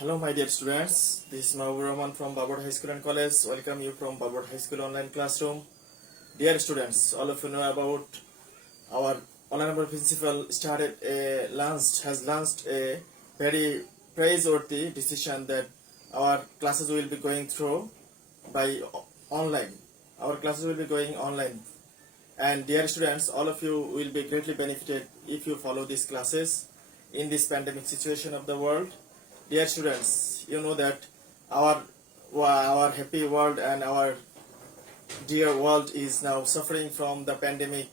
Hello, my dear students. This is Mahbub Rahman from Babur High School and College. Welcome you from Babur High School online classroom. Dear students, all of you know about our honorable principal has launched a very praiseworthy decision that our classes will be going through by online. Our classes will be going online. And dear students, all of you will be greatly benefited if you follow these classes in this pandemic situation of the world. Dear students, you know that our happy world and our dear world is now suffering from the pandemic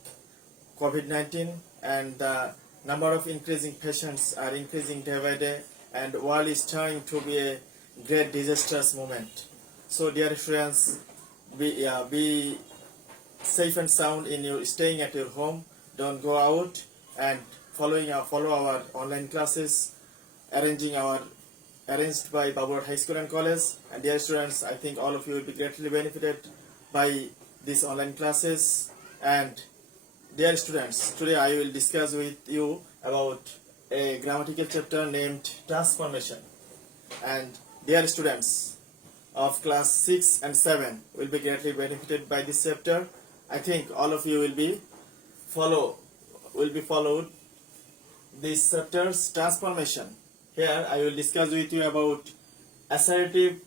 COVID-19, and the number of increasing patients are increasing day by day, and the world is turning to be a great disastrous moment. So dear students, be safe and sound in your staying at your home. Don't go out, and follow our online classes arranged by Babur High School and College. And dear students, I think all of you will be greatly benefited by these online classes. And dear students, today I will discuss with you about a grammatical chapter named transformation. And dear students of class 6 and 7 will be greatly benefited by this chapter. I think all of you will be followed this chapter's transformation. Here I will discuss with you about assertive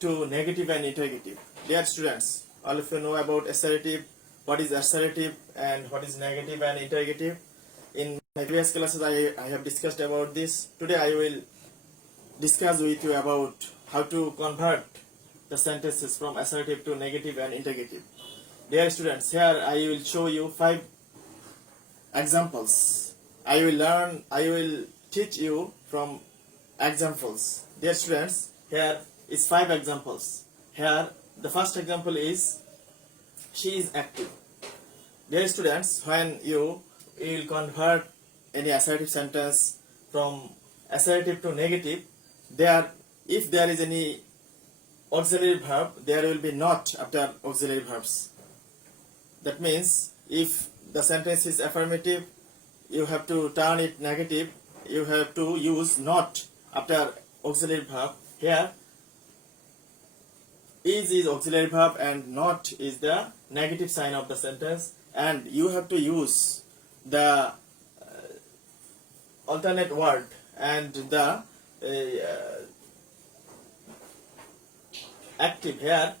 to negative and interrogative. Dear students, all of you know about assertive, what is assertive and what is negative and interrogative. In my previous classes I have discussed about this. Today I will discuss with you about how to convert the sentences from assertive to negative and interrogative. Dear students, here I will show you 5 examples. I will teach you from examples. Dear students, here is 5 examples. Here the first example is she is active. Dear students, when you will convert any assertive sentence from assertive to negative, if there is any auxiliary verb, there will be not after auxiliary verbs. That means if the sentence is affirmative, you have to turn it negative. You have to use not after auxiliary verb. Here is auxiliary verb and not is the negative sign of the sentence, and you have to use the alternate word and the active. Here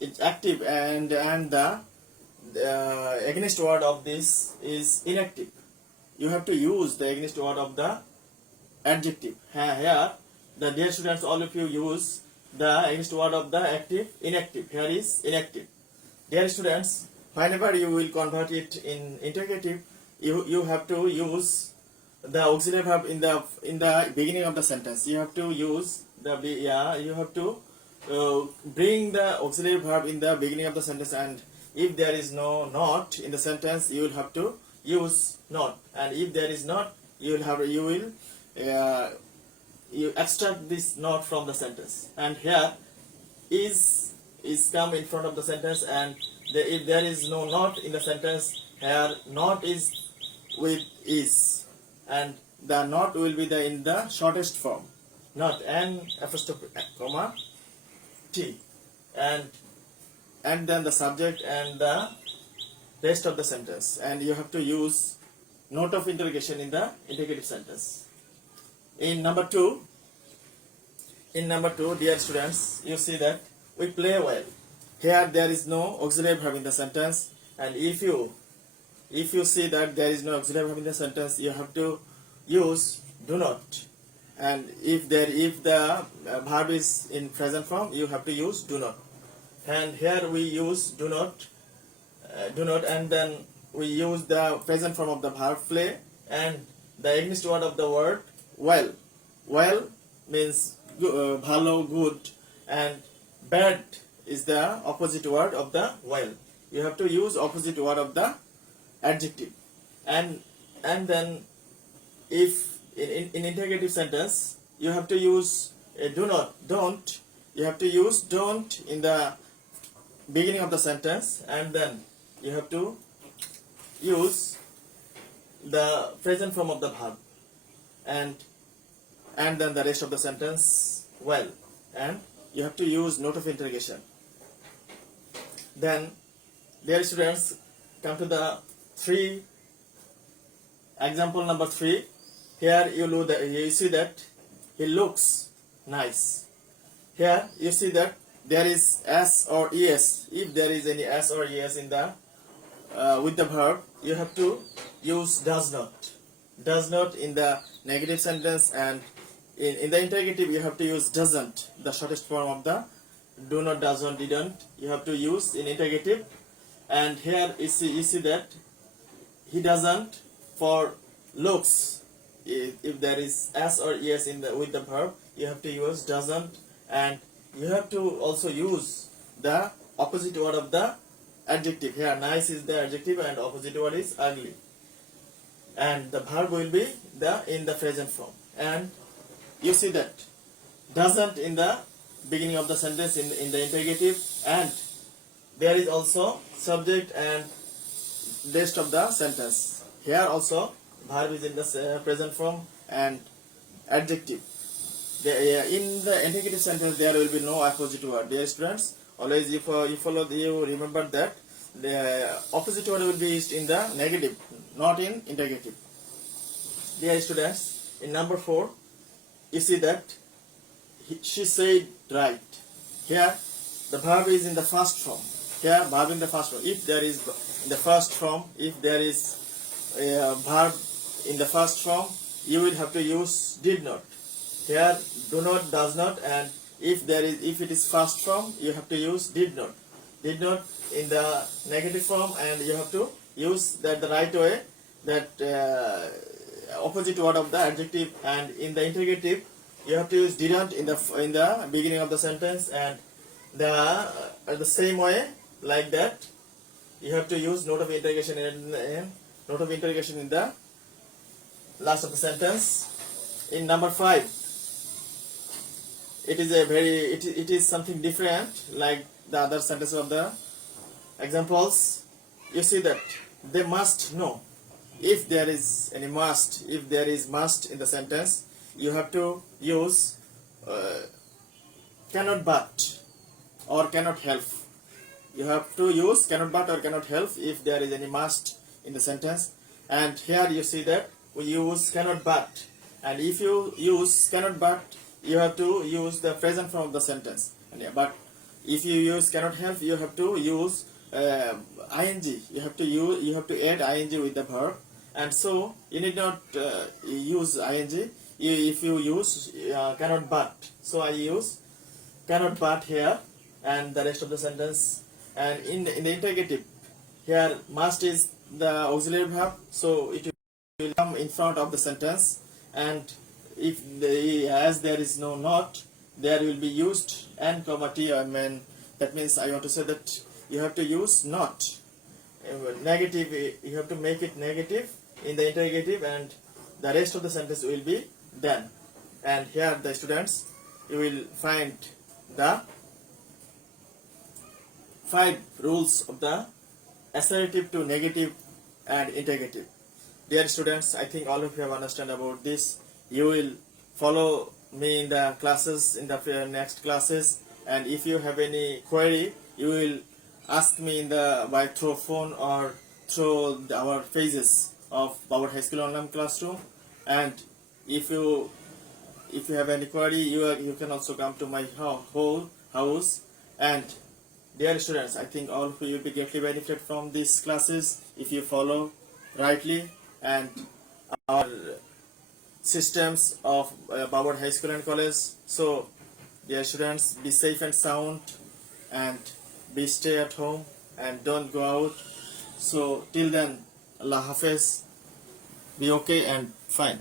it's active, and the against word of this is inactive. You have to use the against word of the adjective. Here the dear students, all of you use the against word of the active inactive. Here is inactive. Dear students, whenever you will convert it in interrogative, you have to use the auxiliary verb in the beginning of the sentence. You have to use you have to bring the auxiliary verb in the beginning of the sentence, and if there is no not in the sentence, you will have to use not, and if there is not, you extract this not from the sentence. And here is come in front of the sentence, and if there is no not in the sentence, here not is with is, and the not will be in the shortest form, not n apostrophe comma t, and then the subject and the rest of the sentence, and you have to use note of interrogation in the interrogative sentence. In number 2, dear students, you see that we play well. Here there is no auxiliary verb in the sentence, and if you see that there is no auxiliary verb in the sentence, you have to use do not, and if the verb is in present form, you have to use do not. And here we use do not, and then we use the present form of the verb play and the against word of the word well. Well means bhalo, good, and bad is the opposite word of the well. You have to use opposite word of the adjective, and then if in interrogative sentence you have to use don't. You have to use don't in the beginning of the sentence, and then you have to use the present form of the verb, and then the rest of the sentence well, and you have to use note of interrogation. Then, dear students, come to the three example number 3. Here you see that he looks nice. Here you see that there is s or es. If there is any s or es in the with the verb, you have to use does not. Does not in the negative sentence, and in the interrogative you have to use doesn't, the shortest form of the do not, doesn't, didn't. You have to use in interrogative. And here you see that he doesn't for looks. If there is s or es in the with the verb, you have to use doesn't, and you have to also use the opposite word of the adjective. Here nice is the adjective and opposite word is ugly, and the verb will be in the present form. And you see that doesn't in the beginning of the sentence in the interrogative, and there is also subject and rest of the sentence. Here also verb is in the present form and adjective. In the interrogative sentence there will be no opposite word. Dear students, always if you remember that the opposite word will be used in the negative, not in interrogative. Dear students, in number 4, you see that she said right. Here the verb is in the first form. Here verb in the first form. If there is in the first form, if there is a verb in the first form, you will have to use did not. Here do not, does not, and if it is first form, you have to use did not. Did not in the negative form, and you have to use that the right way, that opposite word of the adjective. And in the interrogative, you have to use didn't in the beginning of the sentence, and the same way like that you have to use note of interrogation in the last of the sentence. In number 5, it is something different like the other sentences of the examples. You see that they must know. If there is any must, if there is must in the sentence, you have to use cannot but or cannot help. You have to use cannot but or cannot help if there is any must in the sentence. And here you see that we use cannot but, and if you use cannot but, you have to use the present form of the sentence. But if you use cannot help, you have to use ing. You have to add ing with the verb, and so you need not use ing if you use cannot but. So I use cannot but here, and the rest of the sentence. And in the interrogative, here must is the auxiliary verb, so it will come in front of the sentence. And if as there is no not, there will be used n comma t. I mean, that means I want to say that you have to use not. Negative, you have to make it negative in the interrogative, and the rest of the sentence will be done. And here, the students, you will find the 5 rules of the assertive to negative and interrogative. Dear students, I think all of you have understood about this. You will follow me in the classes, in the next classes, and if you have any query, you will ask me by through phone or through our pages of Babur High School Online Classroom. And if you have any query, you can also come to my whole house. And dear students, I think all of you will be greatly benefit from these classes if you follow rightly and our systems of Babur High School and College. So, dear students, be safe and sound, and stay at home and don't go out. So till then, Allah Hafiz, be okay and fine.